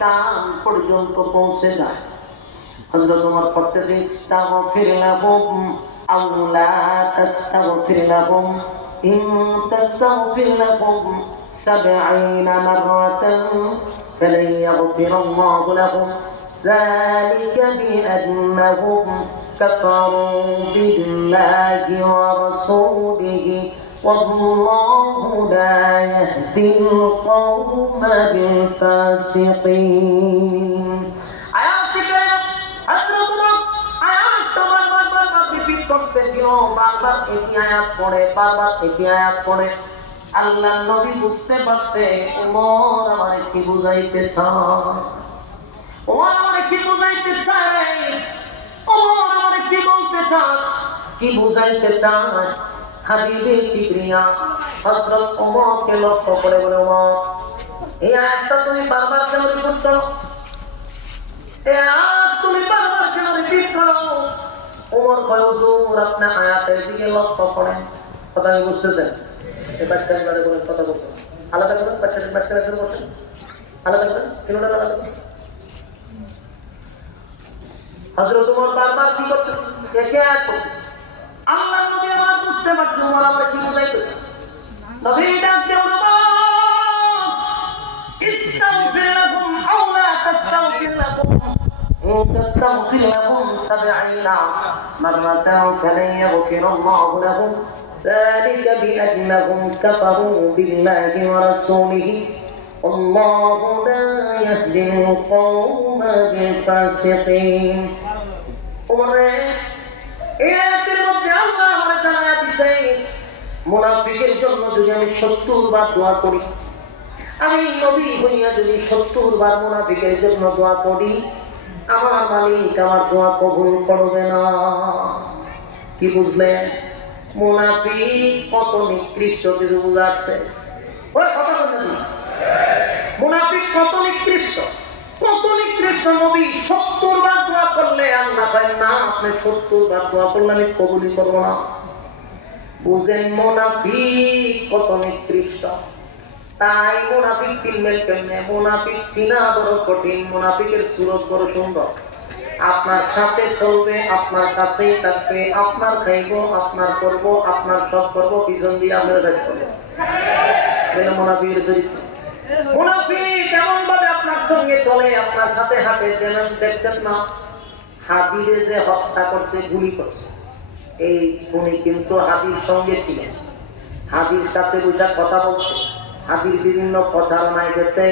কান পর্যন্ত পৌঁছে যায়। হযরত ওমর পড়তেছে ইস্তাগফির লাহুম আও লা তাস্তাগফির লাহুম ইন তাস্তাগফির লাহুম 70 মাররাতান ফালান ইয়াগফিরাল্লাহু লাহুম যালিকা বিআন্নাহুম কাফারু বিল্লাহি ওয়া রাসূলিহি ওয়াল্লাহু লা ইয়াহদিল কওমাল ফাসিকিন। আল্লাহ নবী বুঝতে পারছে ওমর আমারে কি বুঝাইতে চায়, ওমর আমারে কি বুঝাইতে চায়, ওমর আমারে কি বলতে চায়, কি বুঝাইতে চায়। হাবিবের কিবরিয়া হযরত ওমরকে লক্ষ্য করে বলে, ওমর এই আয়াতটা তুমি বারবার কেন রিপিট করো, এই আয়াত তুমি বারবার কেন রিপিট করো? ওমর কয়, হুজুর আপনি আয়াতের দিকে লক্ষ্য করেন। কথা কি বুঝতেছেন? এই বাচ্চাগুলো বলেন কথা বলতে আলাদা করেন, বাচ্চারা শুরু করছেন আলাদা করেন, তিনটা আলাদা করেন। হযরত ওমর বারবার কি করতেছে? একে আয়াত করতেছে। আল্লাহ নবী আবার বুঝতে পারছেন ওমর আমরা কি বুঝাইতেছে। নবী ডাক দিয়ে বলল, ইস্তাগফির লাহুম আও লা তাস্তাগফির লাহুম إن تستغفر لهم 70 مرة فلن يغفر الله لهم ذلك بأنهم كفروا بالله ورسوله والله لا يهدي القوم الفاسقين. মুনাফিকের জন্য যদি আমি 70 বার দোয়া করি, আমি নবী হইয়া যদি 70 বার মুনাফিকের জন্য দোয়া করি, আমার মালিক আমার দোয়া কবুল করবে না। কি বুঝলেন? মুনাফিক কত নিকৃষ্ট কিছু বুঝাচ্ছে। ওই কথা বললেন, মুনাফিক কত নিকৃষ্ট, কত নিকৃষ্ট। নবী 70 বার দোয়া করলে আল্লাহ বলেন না আপনি 70 বার দোয়া করলে আমি কবুলই করব না। বুঝেন মুনাফিক কত নিকৃষ্ট। তাই মুনাফিক চিনবেন কেমনে? মুনাফিক চিনা বড় কঠিন। মুনাফিকের সুরত বড় সুন্দর। আপনার সাথে চলবে, আপনার কাছেই থাকবে, আপনার খাইব, আপনার করব, আপনার সব করব, পিছন দিয়ে আপনার কাছে চলে। মুনাফিকের চরিত্র। মুনাফিক এমন ভাবে আপনার সঙ্গে চলে, আপনার সাথে হাঁটে। যেমন দেখছেন না হাবিরে যে হত্যা করছে, গুলি করছে, এই উনি কিন্তু হাবির সঙ্গে ছিলেন, হাবির কাছে বুঝা কথা বলছে, হাবির বিভিন্ন প্রচারণায় গেছে,